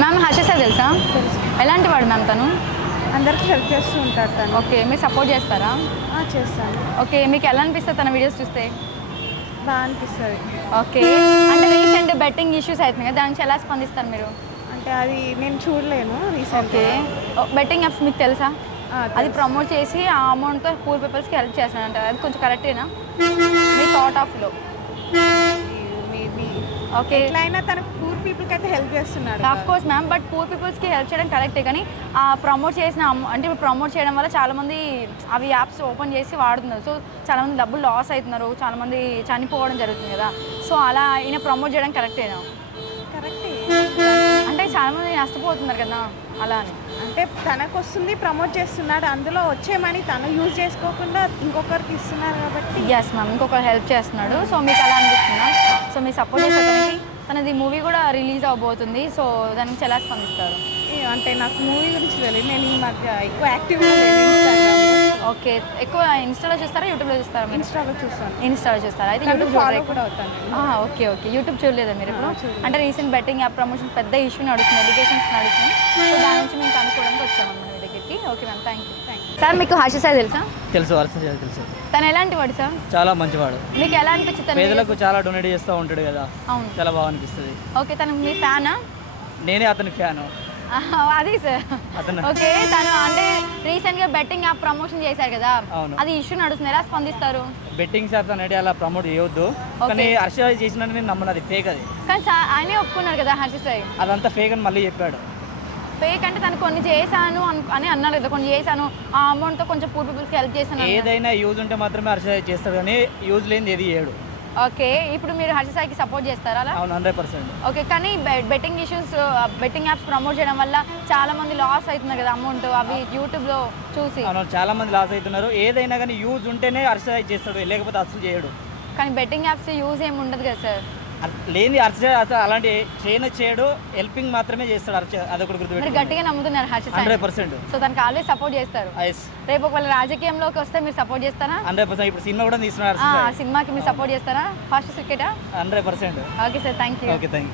Ma'am Harsha sir తెలుసా? ఎలాంటి వాడు మ్యామ్ తను? అందరికి హెల్ప్ చేస్తూ ఉంటారు తను. ఓకే, మీరు సపోర్ట్ చేస్తారా? చేస్తాను. ఓకే, మీకు ఎలా అనిపిస్తుంది తన వీడియోస్ చూస్తే? బాగా అనిపిస్తుంది. ఓకే, అంటే రీసెంట్ బెట్టింగ్ ఇష్యూస్ అవుతుంది కదా, దాని నుంచి ఎలా స్పందిస్తారు మీరు? అంటే అది నేను చూడలేను రీసెంట్. ఓకే, బెట్టింగ్ యాప్స్ మీకు తెలుసా? అది ప్రమోట్ చేసి ఆ అమౌంట్తో పూర్ పీపుల్స్కి హెల్ప్ చేస్తానంటారు, అది కొంచెం కరెక్టేనా మీ థాట్ ఆఫ్లో? మేబీ ఓకే, ఎట్లా అయినా తన పూర్ పీపుల్కి అయితే హెల్ప్ చేస్తున్నాడు. Of course ma'am, but poor పీపుల్స్కి హెల్ప్ చేయడం కరెక్టే, కానీ ఆ ప్రమోట్ చేసిన అంటే ఇప్పుడు ప్రమోట్ చేయడం వల్ల చాలామంది అవి యాప్స్ ఓపెన్ చేసి వాడుతున్నారు. సో చాలామంది డబ్బులు లాస్ అవుతున్నారు, చాలామంది చనిపోవడం జరుగుతుంది కదా. సో అలా ఈయన ప్రమోట్ చేయడం కరెక్టేనా? కరెక్టే, అంటే చాలామంది నష్టపోతున్నారు కదా అలా అని. అంటే తనకు వస్తుంది ప్రమోట్ చేస్తున్నాడు, అందులో వచ్చే మనీ తను యూజ్ చేసుకోకుండా ఇంకొకరికి ఇస్తున్నారు కాబట్టి. ఎస్ మ్యామ్, ఇంకొకరు హెల్ప్ చేస్తున్నాడు. సో మీకు ఎలా అనిపిస్తుందా? సో మీరు సపోర్ట్ చేస్తారు తనకి? తనది మూవీ కూడా రిలీజ్ అవబోతుంది, సో దాని నుంచి ఎలా స్పందిస్తారు? అంటే నాకు మూవీ గురించి తెలియదు, నేను ఈ మధ్య ఎక్కువ యాక్టివ్గా లేను ఇన్స్టాగ్రామ్లో. ఓకే, ఎక్కువ ఇన్స్టాలో చూస్తారా యూట్యూబ్లో చూస్తారా మీరు? ఇన్స్టాలో చూస్తాను. ఇన్స్టాలో చూస్తారా? అయితే యూట్యూబ్ ఫాలో చూడరా? కూడా అవుతాను. ఓకే ఓకే, యూట్యూబ్ చూడలేదా మీరు ఇప్పుడు? చూడలేదు. అంటే రీసెంట్ బెట్టింగ్ యాప్ ప్రమోషన్ పెద్ద ఇష్యూ నడుస్తుంది, ఎడ్యుకేషన్స్ నడుస్తుంది, సో దాని నుంచి మేము కనుక్కోవడానికి వచ్చామన్నమాట మీ దగ్గరికి. Okay ma'am, thank you. Sir మీకు హర్ష సార్ తెలుసా? తెలుసు, వర్ష తెలుసు. తను ఎలాంటి వాడు సార్? చాలా మంచివాడు. మీకు ఎలా అనిపించింది తను? పేదలకు చాలా డొనేట్ చేస్తూ ఉంటాడు కదా, అవును. చాలా బాగా అనిపిస్తుంది. ఓకే, తను మీ ఫ్యానా? నేనే అతని ఫ్యాను. అది సార్. అతను ఓకే, తను అంటే రీసెంట్ గా బెట్టింగ్ యాప్ ప్రమోషన్ చేశారు కదా, అవును. అది ఇష్యూ నడుస్తుంది, ఎలా స్పందిస్తారు? బెట్టింగ్ షాప్స్ అనేది అలా ప్రమోట్ చేయొద్దు, కానీ హర్ష చేసినట్టు నేను నమ్మను, అది ఫేక్. అది కానీ ఆయనే ఒప్పుకున్నారు కదా హర్ష సాయి. అదంతా ఫేక్ అని మళ్ళీ చెప్పాడు. ఫేక్ అంటే తను కొన్ని చేశాను అని అన్నారు కదా, కొన్ని చేశాను, ఆ అమౌంట్తో కొంచెం పూర్ పీపుల్స్కి హెల్ప్ చేశాను. ఏదైనా యూజ్ ఉంటే మాత్రమే హర్ష చేస్తాడు, కానీ యూజ్ లేనిది ఏది చేయడు. ఓకే, ఇప్పుడు మీరు హర్ష సాయికి సపోర్ట్ చేస్తారా అలా? అవును, 100%. ఓకే, కానీ betting issues, betting apps promote చేయడం వల్ల చాలా మంది లాస్ అవుతున్నారు కదా అమౌంట్, అవి యూట్యూబ్లో చూసి. అవును, చాలా మంది లాస్ అవుతున్నారు. ఏదైనా కానీ యూజ్ ఉంటేనే హర్ష చేస్తాడు, లేకపోతే అసలు చేయడు. కానీ బెట్టింగ్ యాప్స్ యూజ్ ఏమి ఉండదు కదా సార్? లేని హర్ష అసలు అలాంటి చేయడు, హెల్పింగ్ మాత్రమే చేస్తాడు హర్ష, అదొకటి మీరు గుర్తుపెట్టుకోండి. గట్టిగా నమ్ముతున్నారు హర్ష సాయి? 100%. సో దానికి ఆల్వేస్ సపోర్ట్ చేస్తారు. రేపు ఒకవేళ రాజకీయంలోకి వస్తే మీరు సపోర్ట్ చేస్తారా? 100%. ఇప్పుడు సినిమా కూడా తీస్తున్నారు, సినిమాకి మీరు సపోర్ట్ చేస్తారా? ఫస్ట్ క్రికెటా? 100%. Okay sir, thank you. Okay, thank you.